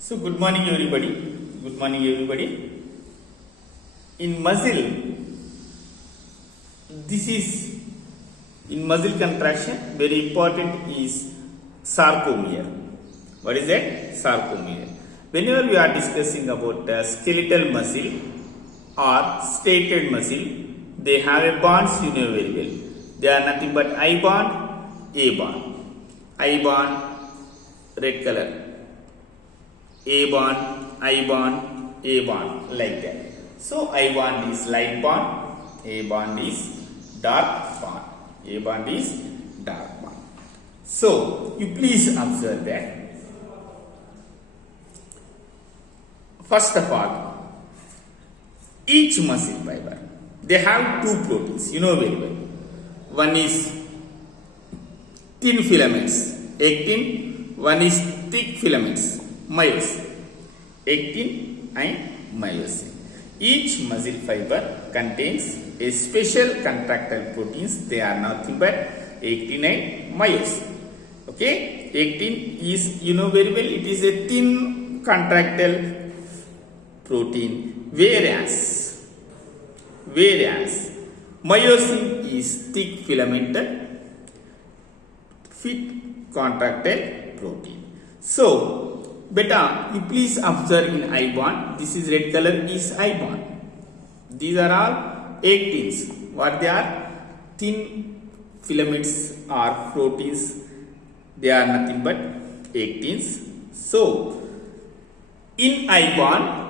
So good morning everybody. Good morning everybody. In muscle, this is in muscle contraction. Very important is sarcomere. What is that? Sarcomere. Whenever we are discussing about skeletal muscle or striated muscle, they have a bonds you know very well. They are nothing but I bond, A bond. I bond, red color. A bond, I bond, A bond, like that. So I bond is light bond, A bond is dark bond. A bond is dark bond. So you please observe that. First of all, each muscle fiber, they have two proteins, you know very well. One is thin filaments, actin, one is thick filaments, myosin. Actin and myosin. Each muscle fiber contains a special contractile proteins. They are nothing but actin and myosin. Okay, actin is you know very well. It is a thin contractile protein, whereas myosin is thick filamental contractile protein. So, beta, you please observe in I bond. This is red color is I bond. These are all actins. What they are? Thin filaments or proteins. They are nothing but actins. So, in I bond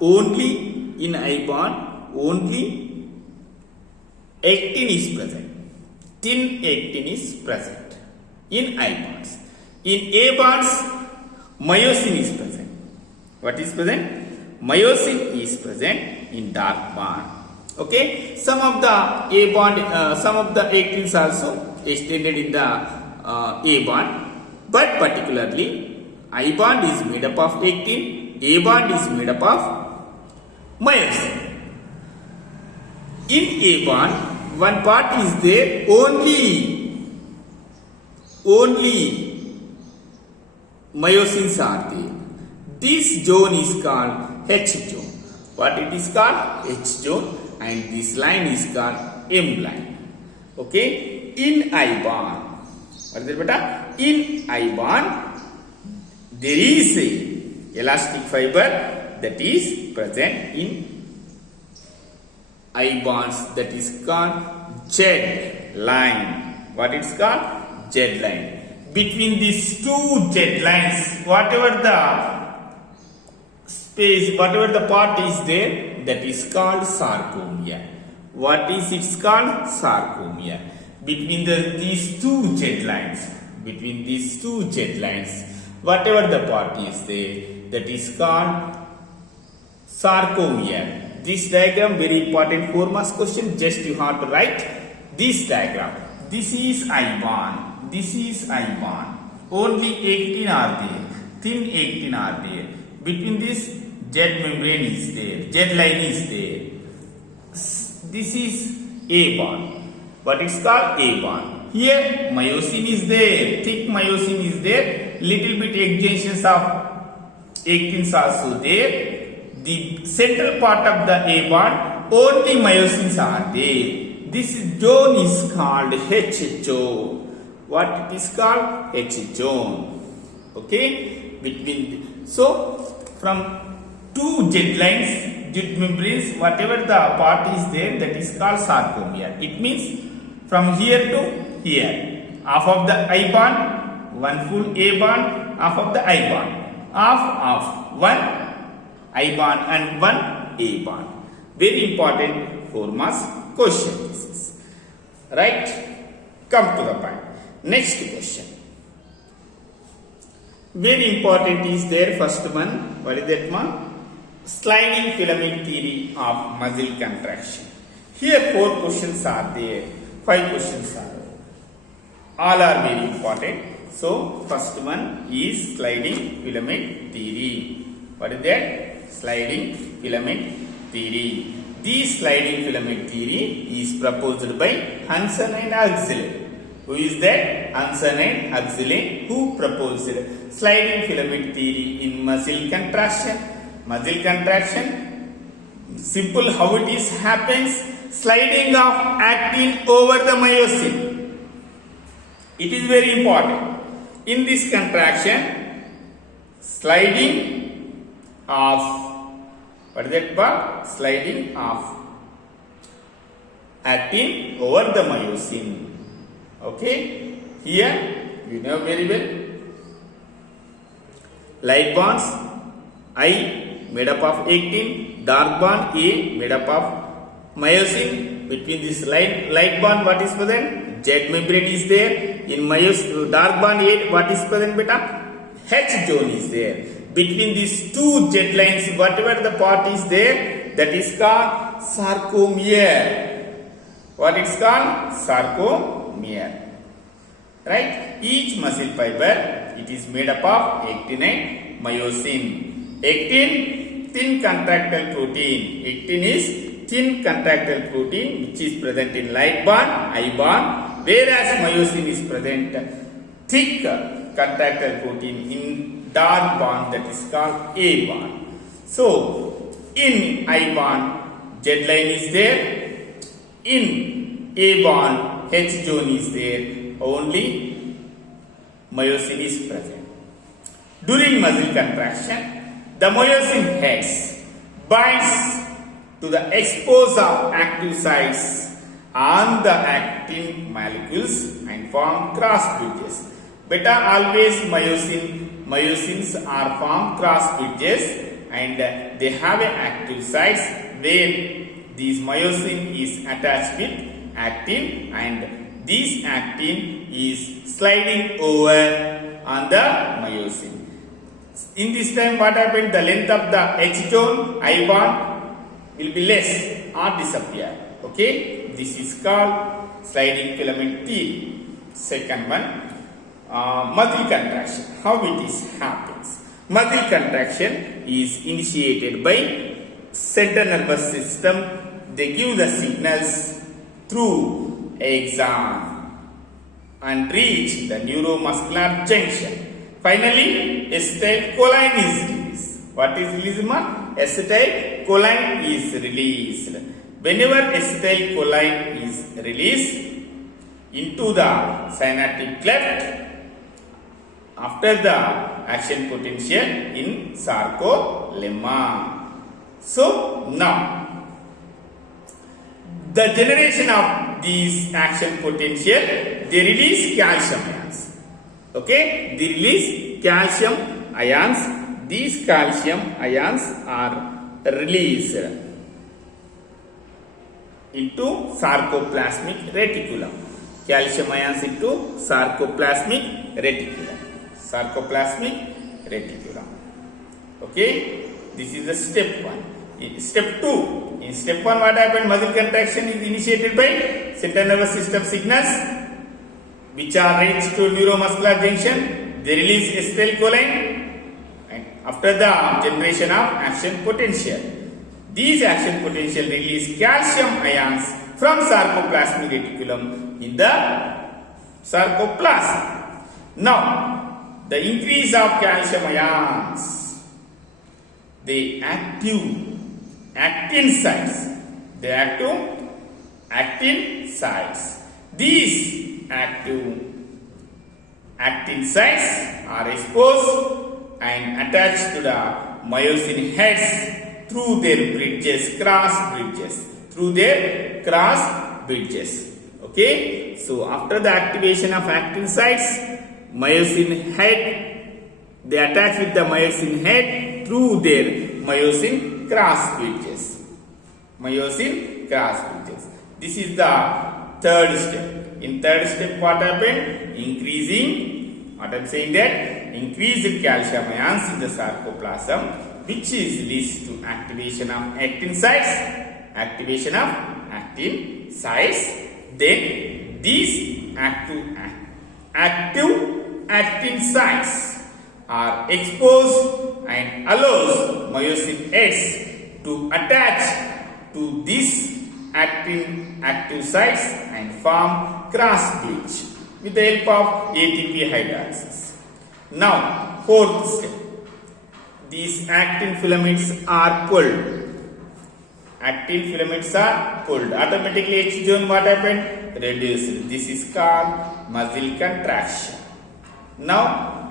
only in I bond only actin is present. Thin actin is present in I bonds. In A bonds, myosin is present. What is present? Myosin is present in dark bond. Okay. Some of the A bond, some of the actins also extended in the A bond, but particularly I bond is made up of actin. A bond is made up of myosin. In A bond, one part is there only myosins are there. This zone is called H zone. What it is called? H zone, and this line is called M line. Okay. In I bond, what is it, beta? In I bond, there is a elastic fiber that is present in I bonds, that is called Z line. What it's called? Z line. Between these two Z lines, whatever the space, whatever the part is there, that is called sarcomere. What is it's called? Sarcomere. Between these two Z lines, whatever the part is there, that is called sarcomere. This diagram very important 4 marks question. Just you have to write this diagram. This is I bond. This is I bond. Only actin are there. Thin actin are there. Between this Z membrane is there. Z line is there. This is A bond. What it's called? A bond. Here myosin is there. Thick myosin is there. Little bit extensions of actins also there. The central part of the A bond, only myosins are there. This zone is called H zone. What it is called? H zone. Okay. So from two Z lines, Z membranes, whatever the part is there, that is called sarcomere. It means from here to here, half of the I bond, one full A bond, half of the I bond, half of one I bond and one A bond. Very important 4 marks question this is. Right? Come to the point. Next question. Very important is there first one. What is that one? Sliding filament theory of muscle contraction. Here 4 questions are there. 5 questions are there. All are very important. So first one is sliding filament theory. What is that? Sliding filament theory. This sliding filament theory is proposed by Hansen and Huxley. Who is that? Hansen and Huxley, who proposed sliding filament theory in muscle contraction. Muscle contraction, simple how it is happens, sliding of actin over the myosin. It is very important. In this contraction, sliding of, what is that part? Sliding of actin over the myosin. Okay, here you know very well. Light bonds I made up of actin, dark bond A made up of myosin. Between this light bond, what is present? Z membrane is there. In myosin, dark bond A, what is present, beta? H zone is there. Between these two Z lines, whatever the part is there, that is called sarcomere. What is called? Sarcomere. Right? Each muscle fiber, it is made up of actin and myosin. Actin, thin contractile protein. Actin is thin contractile protein which is present in light bond, I bond, whereas myosin is present thick contractile protein in dark bond, that is called A bond. So, in I bond, Z line is there. In A bond, H zone is there. Only myosin is present. During muscle contraction, the myosin heads binds to the exposed of active sites on the actin molecules and form cross bridges. Beta always myosins are formed cross bridges and they have an active sites where this myosin is attached with actin and this actin is sliding over on the myosin. In this time, what happened? The length of the H zone, I bond, will be less or disappear. Okay, this is called sliding filament theory. Second one, muscle contraction. How it is happens? Muscle contraction is initiated by central nervous system. They give the signals through axon and reach the neuromuscular junction. Finally, acetylcholine is released. What is released, ma? Acetylcholine is released. Whenever acetylcholine is released into the synaptic cleft, after the action potential in sarcolemma. So, now, the generation of these action potential, they release calcium ions. Okay, they release calcium ions. These calcium ions are released into sarcoplasmic reticulum. Calcium ions into sarcoplasmic reticulum. Sarcoplasmic reticulum. Okay, this is the step 1. Step 2. In step 1, what happened? Muscle contraction is initiated by central nervous system signals which are reached to neuromuscular junction. They release acetylcholine and after the generation of action potential. These action potential release calcium ions from sarcoplasmic reticulum in the sarcoplasm. Now, the increase of calcium ions, they active actin sites. They active actin sites. These active actin sites are exposed and attached to the myosin heads through their bridges, cross bridges. Through their cross bridges. Okay. So after the activation of actin sites, myosin head, they attach with the myosin head through their myosin cross bridges. Myosin cross bridges. This is the third step. In third step, what happened? Increasing, what I am saying that, increased calcium ions in the sarcoplasm, which is leads to activation of actin sites. Activation of actin sites. Then these active actin sites are exposed and allows myosin heads to attach to these active sites and form cross bridge with the help of ATP hydrolysis. Now, fourth step. These actin filaments are pulled. Actin filaments are pulled. Automatically H zone what happened? Reduced. This is called muscle contraction. Now,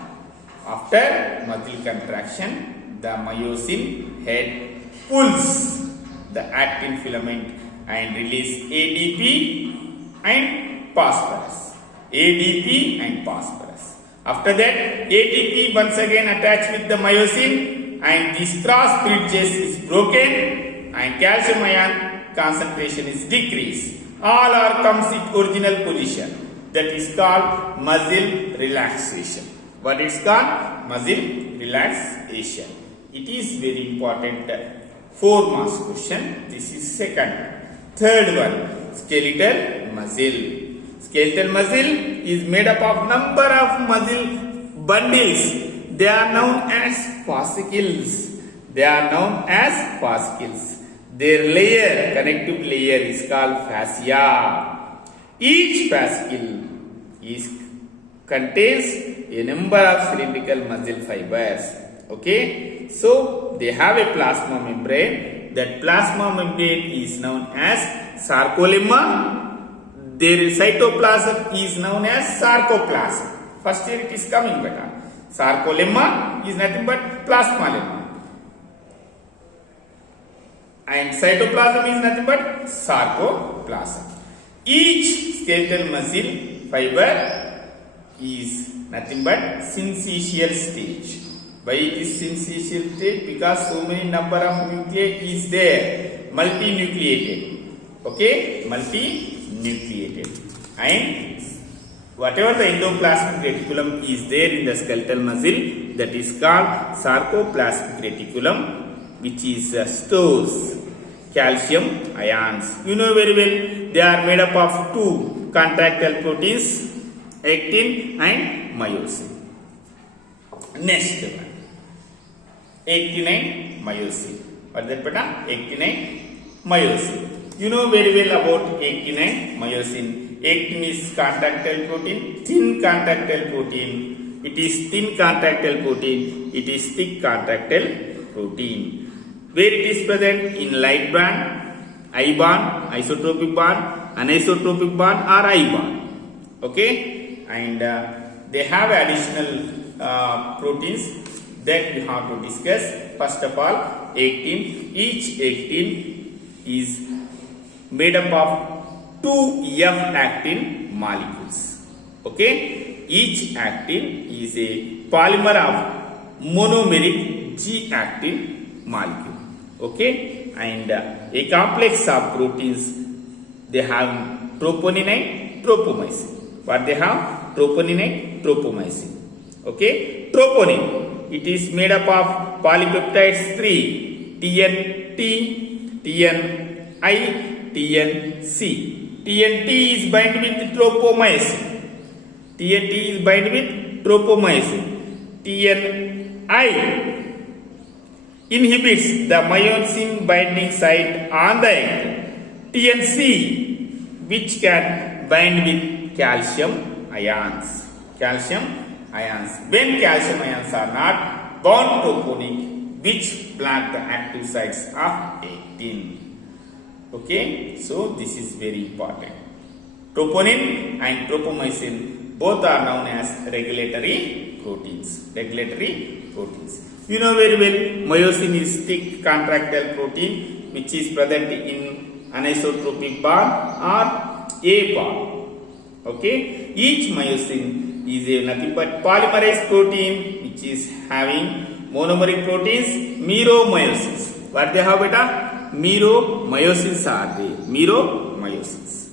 after muscle contraction, the myosin head pulls the actin filament and release ADP and phosphorus. ADP and phosphorus. After that, ADP once again attached with the myosin and this cross bridges is broken and calcium ion concentration is decreased. All are comes in original position. That is called muscle relaxation. What is called? Muscle relaxation. It is very important 4 marks question. This is second. Third one, skeletal muscle. Skeletal muscle is made up of number of muscle bundles. They are known as fascicles. They are known as fascicles. Their layer, connective layer is called fascia. Each fascicle contains a number of cylindrical muscle fibers. Okay, so they have a plasma membrane. That plasma membrane is known as sarcolemma. Their cytoplasm is known as sarcoplasm. First year it is coming better. Sarcolemma is nothing but plasma lemma. And cytoplasm is nothing but sarcoplasm. Each skeletal muscle fiber is nothing but syncytial stage. Why it is syncytial stage? Because so many number of nuclei is there. Multinucleated. Okay? Multinucleated. And whatever the endoplasmic reticulum is there in the skeletal muscle, that is called sarcoplasmic reticulum, which is stores calcium ions. You know very well, they are made up of 2 contractile proteins, actin and myosin. Next one, actin and myosin. What is that, beta? Actin and myosin. You know very well about actin and myosin. Actin is contractile protein, thin contractile protein. It is thin contractile protein. It is thick contractile protein. Where it is present? In light band, I band, isotropic band, anisotropic band or I band. Okay, and they have additional proteins that we have to discuss. First of all, actin. Each actin is made up of 2 F-actin molecules. Okay, each actin is a polymer of monomeric G-actin molecule. Okay, and a complex of proteins, they have troponin and tropomyosin. What they have? Troponin and tropomyosin. Okay, troponin, it is made up of polypeptides 3, TNT, TNI, TNC. TNT is bind with tropomyosin. TNT is bind with tropomyosin. TNI inhibits the myosin binding site on the actin. TNC, which can bind with calcium ions. Calcium ions. When calcium ions are not bound troponic, which block the active sites of actin. Okay, so this is very important. Troponin and tropomyosin both are known as regulatory proteins. Regulatory proteins. You know very well, myosin is thick contractile protein which is present in anisotropic band or A band. Okay, each myosin is a nothing but polymerase protein which is having monomeric proteins, meromyosins. What they have, beta? Meromyosins are there. Meromyosins.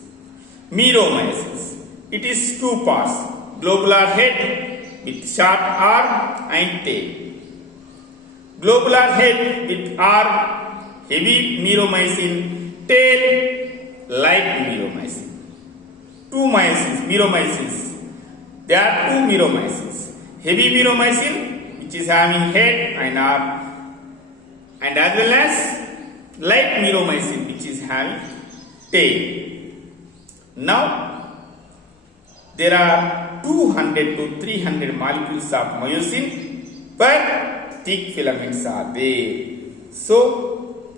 Meromyosins. It is 2 parts: globular head with short arm and tail. Globular head with arm, heavy meromycin, tail, light meromycin. 2 myosins, meromycins. There are 2 meromycins. Heavy meromycin, which is having head and arm, and as well as light meromycin, which is having tail. Now, there are 200 to 300 molecules of myosin but thick filaments are there. So,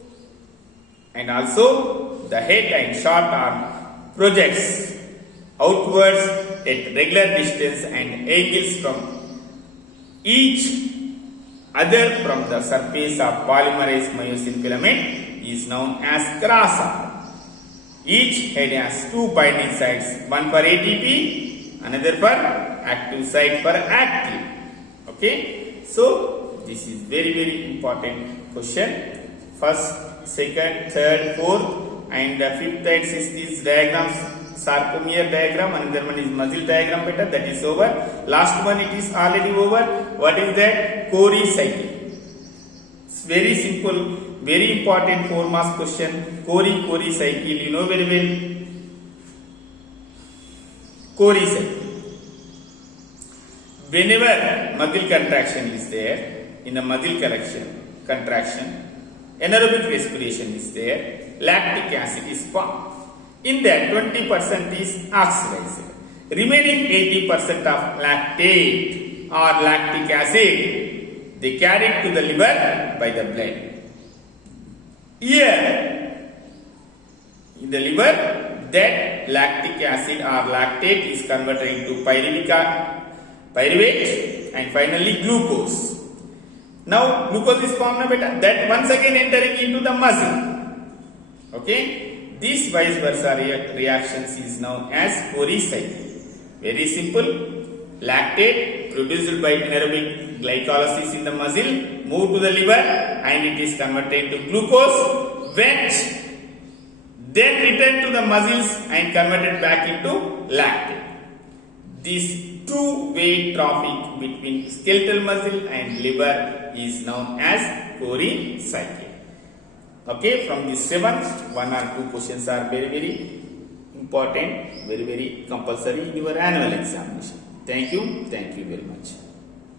and also the head and short arm projects outwards at regular distance and angles from each other from the surface of polymerase myosin filament is known as cross arm. Each head has two binding sites, one for ATP, another for active site for active. Okay, so this is very important question. First, second, third, fourth, and fifth and sixth is diagrams. Sarcomere diagram, another one is muscle diagram beta, that is over. Last one it is already over. What is that? Cori cycle. It's very simple, very important 4 marks question. Cori cycle, you know very well. Cori cycle. Whenever muscle contraction is there, in the muscle contraction, anaerobic respiration is there, lactic acid is formed. In that 20% is oxidized. Remaining 80% of lactate or lactic acid, they carried to the liver by the blood. Here, in the liver, that lactic acid or lactate is converted into pyruvate and finally glucose. Now, glucose is formed that once again entering into the muscle. Okay. This vice versa reactions is known as Cori cycle. Very simple. Lactate produced by anaerobic glycolysis in the muscle move to the liver and it is converted into glucose, went, then return to the muscles and converted back into lactate. This two-way traffic between skeletal muscle and liver is known as Cori cycle. Okay, from this 7th, 1 or 2 questions are very important, very compulsory in your annual examination. Thank you very much.